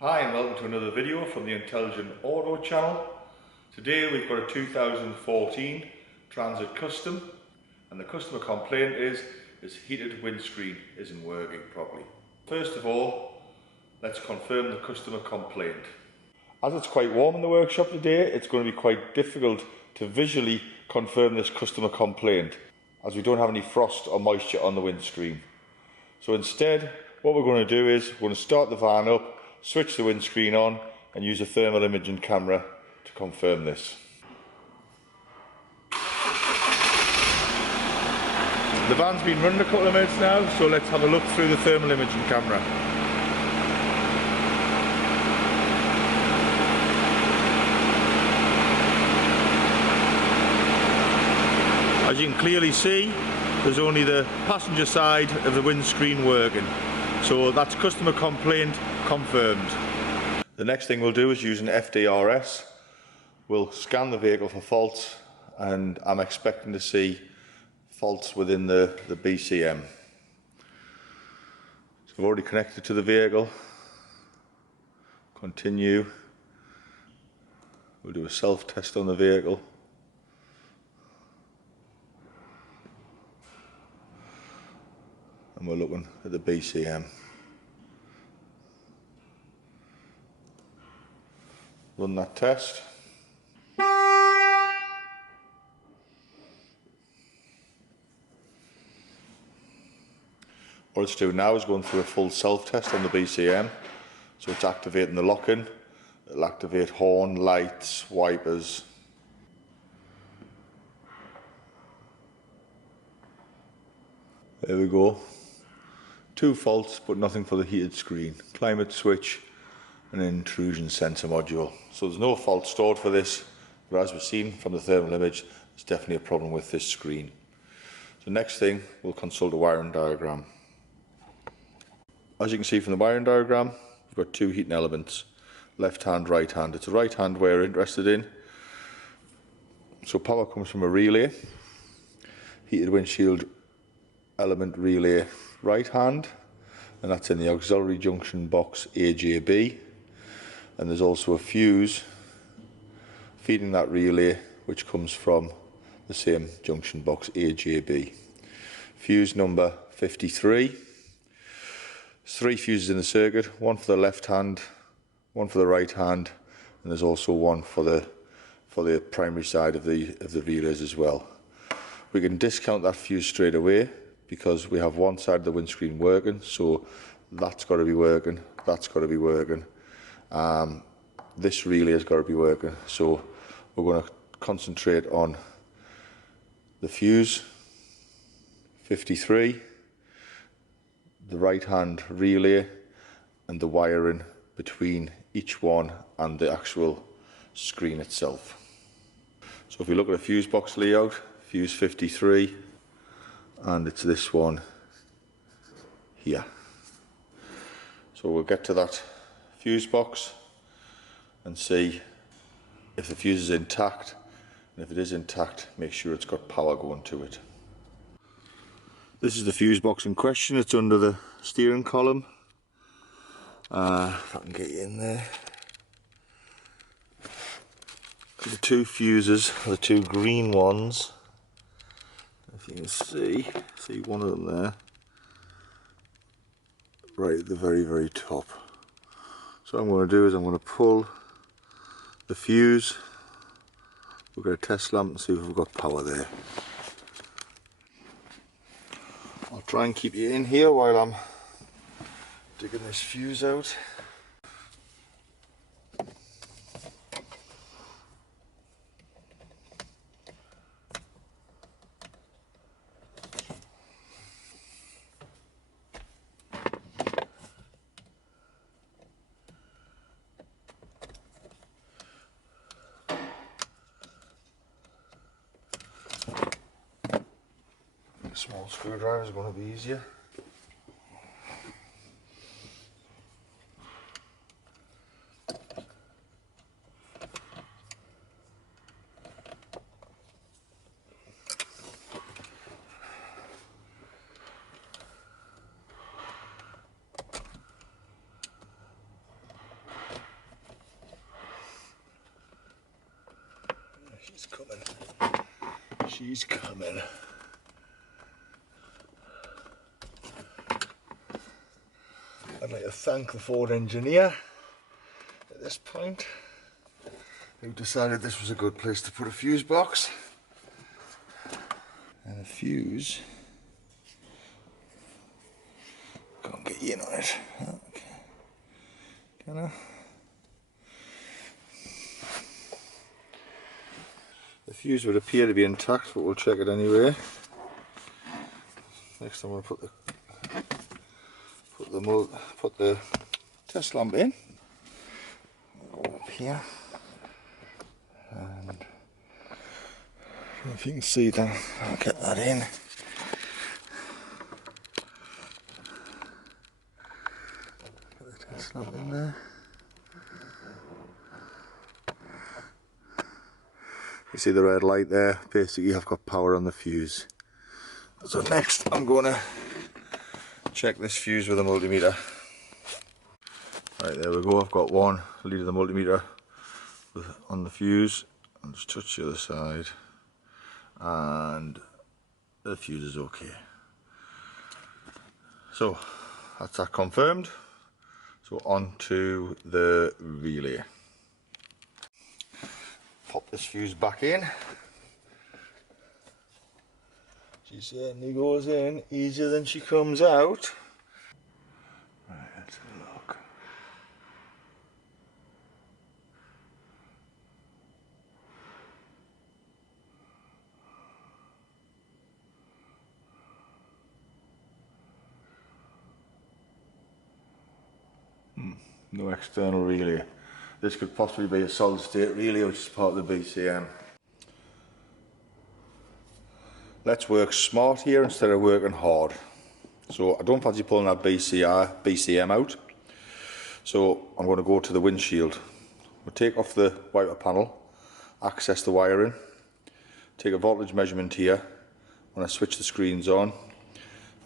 Hi and welcome to another video from the Intelligent Auto channel. Today we've got a 2014 Transit Custom and the customer complaint is his heated windscreen isn't working properly. First of all, let's confirm the customer complaint. As it's quite warm in the workshop today, it's going to be quite difficult to visually confirm this customer complaint as we don't have any frost or moisture on the windscreen. So instead, what we're going to do is we're going to start the van up, switch the windscreen on and use a thermal imaging camera to confirm this. The van's been running a couple of minutes now, so let's have a look through the thermal imaging camera. As you can clearly see, there's only the passenger side of the windscreen working. So that's customer complaint confirmed. The next thing we'll do is use an FDRS. We'll scan the vehicle for faults and I'm expecting to see faults within the BCM. So I've already connected to the vehicle. Continue. We'll do a self-test on the vehicle. And we're looking at the BCM. Run that test. What it's doing now is going through a full self-test on the BCM. So it's activating the lock-in. It'll activate horn, lights, wipers. There we go. 2 faults, but nothing for the heated screen. Climate switch and an intrusion sensor module. So there's no fault stored for this, but as we've seen from the thermal image, there's definitely a problem with this screen. So next thing, we'll consult a wiring diagram. As you can see from the wiring diagram, we've got 2 heating elements, left hand, right hand. It's a right hand we're interested in. So power comes from a relay, heated windshield element relay right hand, and that's in the auxiliary junction box AJB. And there's also a fuse feeding that relay, which comes from the same junction box AJB. Fuse number 53. There's 3 fuses in the circuit, one for the left hand, one for the right hand, and there's also one for the primary side of the relays as well. We can discount that fuse straight away because we have one side of the windscreen working, so that's got to be working, that's got to be working. This relay has got to be working, so we're going to concentrate on the fuse 53, the right hand relay and the wiring between each one and the actual screen itself. So if we look at a fuse box layout, fuse 53, and it's this one here. So we'll get to that fuse box and see if the fuse is intact, and if it is intact, make sure it's got power going to it. This is the fuse box in question. It's under the steering column. If I can get you in there. The 2 fuses are the 2 green ones. If you can see one of them there, right at the very top. So what I'm going to do is I'm going to pull the fuse, we'll get a test lamp and see if we've got power there. I'll try and keep you in here while I'm digging this fuse out. A small screwdriver is going to be easier. She's coming. She's coming. I'd like to thank the Ford engineer at this point, who decided this was a good place to put a fuse box. And a fuse, can't get in on it. Okay. Can I? The fuse would appear to be intact, but we'll check it anyway. Next I'm going to put the test lamp in. Go up here, and if you can see that, I'll get that in. Put the test lamp in there. You see the red light there? Basically I've got power on the fuse. So next I'm going to check this fuse with a multimeter. Right, there we go, I've got one lead of the multimeter on the fuse. I'll just touch the other side and the fuse is okay. So that's that confirmed. So on to the relay. Pop this fuse back in. She certainly goes in easier than she comes out. Right, let's have a look. No external relay. This could possibly be a solid state relay, which is part of the BCM. Let's work smart here instead of working hard. So I don't fancy pulling that BCM out. So I'm going to go to the windshield. We'll take off the wiper panel, access the wiring, take a voltage measurement here. When I switch the screens on,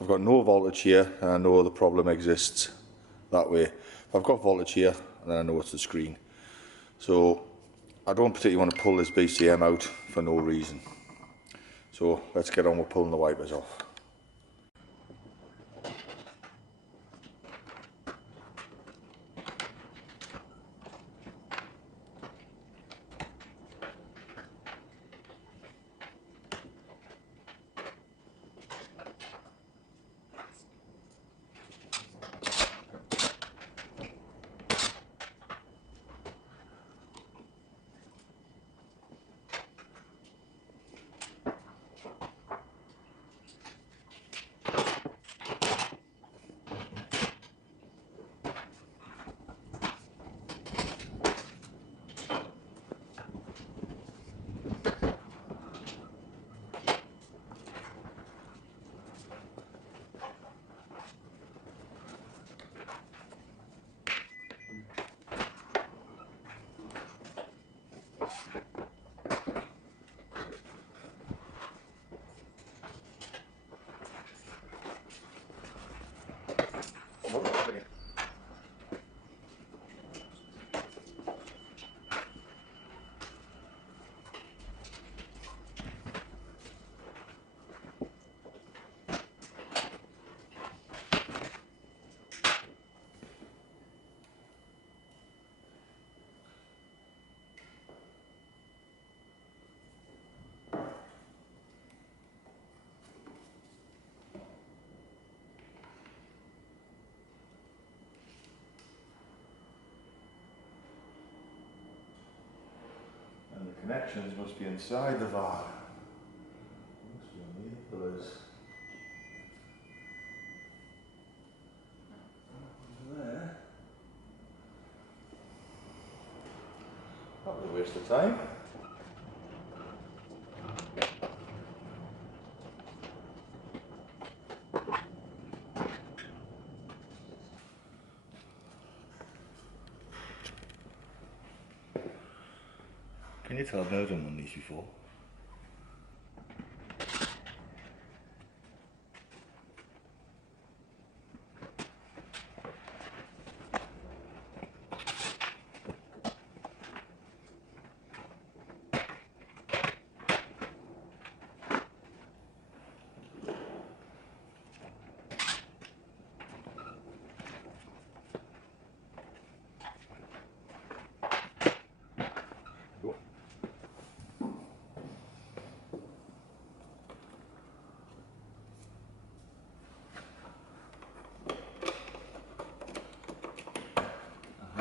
I've got no voltage here and I know the problem exists that way. If I've got voltage here, then I know it's the screen. So I don't particularly want to pull this BCM out for no reason. So let's get on with pulling the wipers off. And the connections must be inside the valve. Must be underneath the pillars. There. Probably a waste of time. Can you tell I've never done one of these before?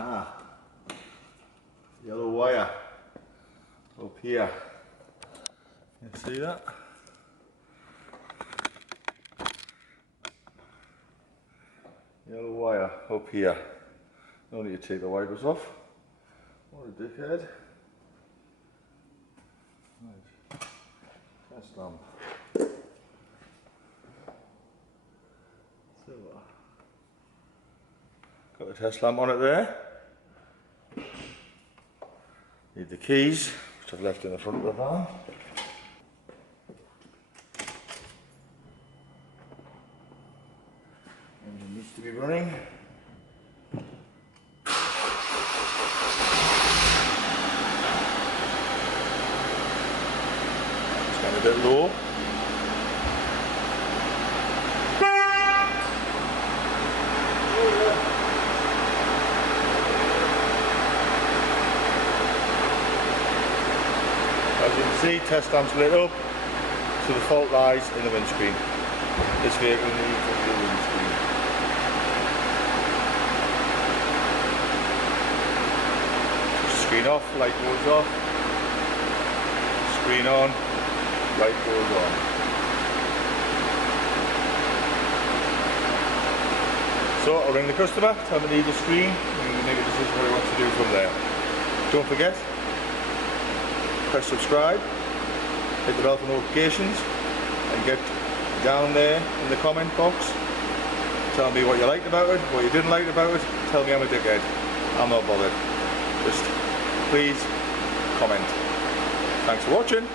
Aha. Yellow wire up here. You see that? Yellow wire up here. No need to take the wipers off. What a dickhead. Right. Test lamp. Got the test lamp on it there. Need the keys, which I've left in the front of the van. Engine needs to be running. It's getting a bit low. As you can see, test lamp's lit up, so the fault lies in the windscreen. This vehicle needs a new windscreen. Screen off, light goes off. Screen on, light goes on. So I'll ring the customer, tell them they need the screen, and we'll make a decision what he wants to do from there. Don't forget, press subscribe, hit the bell for notifications, and get down there in the comment box. Tell me what you liked about it, what you didn't like about it. Tell me I'm a dickhead. I'm not bothered. Just please comment. Thanks for watching.